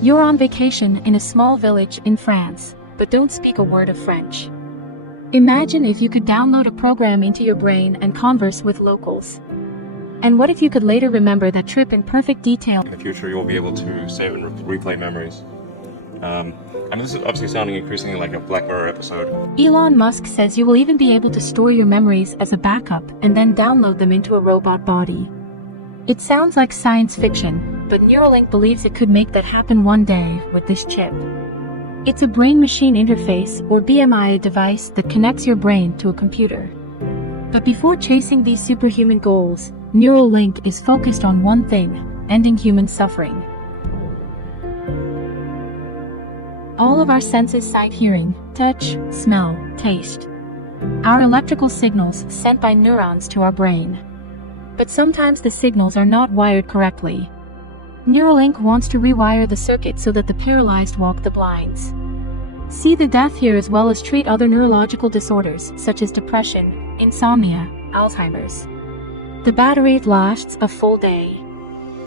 You're on vacation in a small village in France, but don't speak a word of French. Imagine if you could download a program into your brain and converse with locals. And what if you could later remember that trip in perfect detail? In the future, you'll be able to save and replay memories. This is obviously sounding increasingly like a Black Mirror episode. Elon Musk says you will even be able to store your memories as a backup and then download them into a robot body. It sounds like science fiction, but Neuralink believes it could make that happen one day with this chip. It's a brain-machine interface, or BMI, device that connects your brain to a computer. But before chasing these superhuman goals, Neuralink is focused on one thing: ending human suffering. All of our senses, sight, hearing, touch, smell, taste, are electrical signals sent by neurons to our brain. But sometimes the signals are not wired correctly. Neuralink wants to rewire the circuit so that the paralyzed walk the blinds. See the death here as well as treat other neurological disorders such as depression, insomnia, Alzheimer's. The battery lasts a full day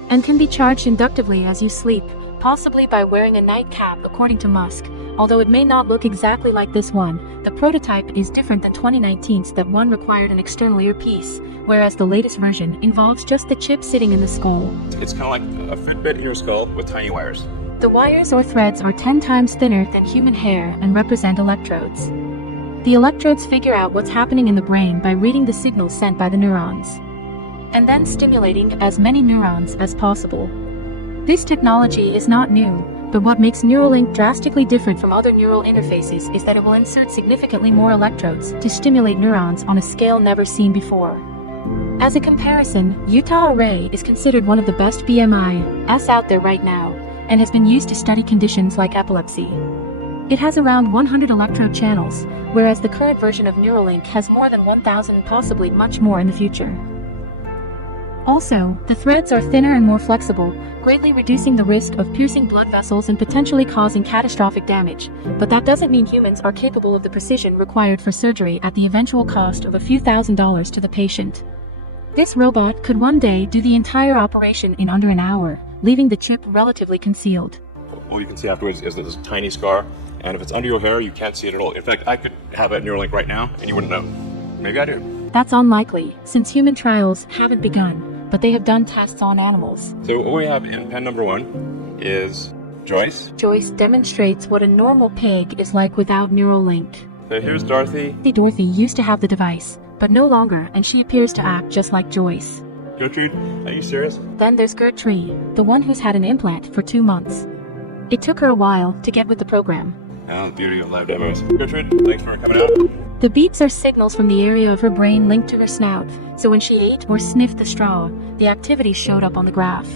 and can be charged inductively as you sleep, possibly by wearing a nightcap, according to Musk. Although it may not look exactly like this one, the prototype is different than 2019's that one required an external earpiece, whereas the latest version involves just the chip sitting in the skull. It's kind of like a Fitbit in your skull with tiny wires. The wires or threads are 10 times thinner than human hair and represent electrodes. The electrodes figure out what's happening in the brain by reading the signals sent by the neurons, and then stimulating as many neurons as possible. This technology is not new, but what makes Neuralink drastically different from other neural interfaces is that it will insert significantly more electrodes to stimulate neurons on a scale never seen before. As a comparison, Utah Array is considered one of the best BMIs out there right now, and has been used to study conditions like epilepsy. It has around 100 electrode channels, whereas the current version of Neuralink has more than 1,000 and possibly much more in the future. Also, the threads are thinner and more flexible, greatly reducing the risk of piercing blood vessels and potentially causing catastrophic damage. But that doesn't mean humans are capable of the precision required for surgery at the eventual cost of a few $1,000s to the patient. This robot could one day do the entire operation in under an hour, leaving the chip relatively concealed. All you can see afterwards is this tiny scar, and if it's under your hair, you can't see it at all. In fact, I could have a Neuralink right now, and you wouldn't know. Maybe I do. That's unlikely, since human trials haven't begun, but they have done tests on animals. So what we have in pen number 1 is Joyce. Joyce demonstrates what a normal pig is like without Neuralink. So here's Dorothy. Dorothy used to have the device, but no longer, and she appears to act just like Joyce. Gertrude, are you serious? Then there's Gertrude, the one who's had an implant for 2 months. It took her a while to get with the program. Oh, the beauty of live demos. Gertrude, thanks for coming out. The beeps are signals from the area of her brain linked to her snout, so when she ate or sniffed the straw, the activity showed up on the graph.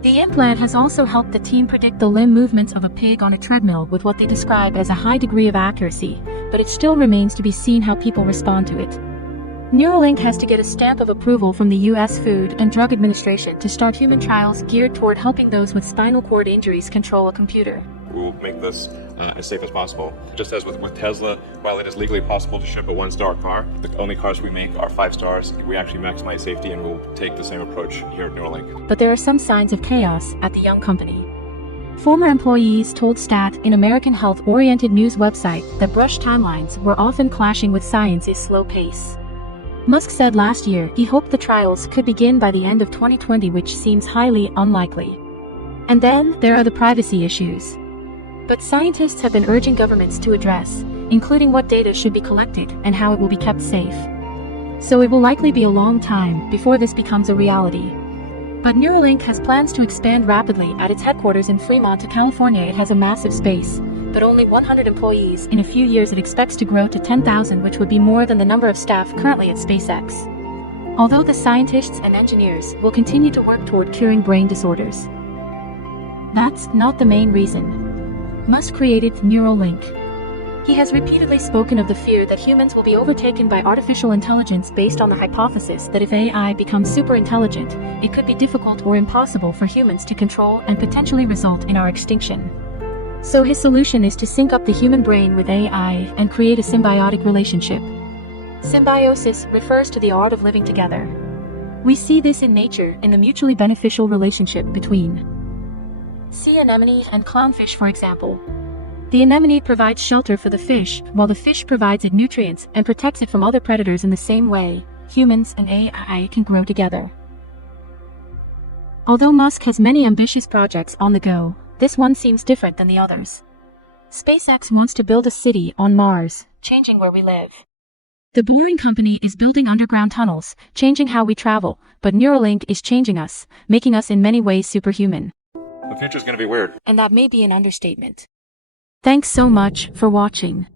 The implant has also helped the team predict the limb movements of a pig on a treadmill with what they describe as a high degree of accuracy, but it still remains to be seen how people respond to it. Neuralink has to get a stamp of approval from the U.S. Food and Drug Administration to start human trials geared toward helping those with spinal cord injuries control a computer. We'll make this as safe as possible. Just as with Tesla, while it is legally possible to ship a 1-star car, the only cars we make are 5 stars. We actually maximize safety, and we'll take the same approach here at Neuralink. But there are some signs of chaos at the young company. Former employees told Stat, an American health-oriented news website, that brush timelines were often clashing with science's slow pace. Musk said last year he hoped the trials could begin by the end of 2020, which seems highly unlikely. And then there are the privacy issues. But scientists have been urging governments to address, including what data should be collected and how it will be kept safe. So it will likely be a long time before this becomes a reality. But Neuralink has plans to expand rapidly. At its headquarters in Fremont, California, it has a massive space, but only 100 employees. In a few years it expects to grow to 10,000, which would be more than the number of staff currently at SpaceX. Although the scientists and engineers will continue to work toward curing brain disorders. That's not the main reason Musk created Neuralink. He has repeatedly spoken of the fear that humans will be overtaken by artificial intelligence based on the hypothesis that if AI becomes super intelligent, it could be difficult or impossible for humans to control and potentially result in our extinction. So his solution is to sync up the human brain with AI and create a symbiotic relationship. Symbiosis refers to the art of living together. We see this in nature in the mutually beneficial relationship between Sea anemone and clownfish, for example. The anemone provides shelter for the fish, while the fish provides it nutrients and protects it from other predators. In the same way, humans and AI can grow together. Although Musk has many ambitious projects on the go, this one seems different than the others. SpaceX wants to build a city on Mars, changing where we live. The Boring Company is building underground tunnels, changing how we travel, but Neuralink is changing us, making us in many ways superhuman. The future's gonna be weird. And that may be an understatement. Thanks so much for watching.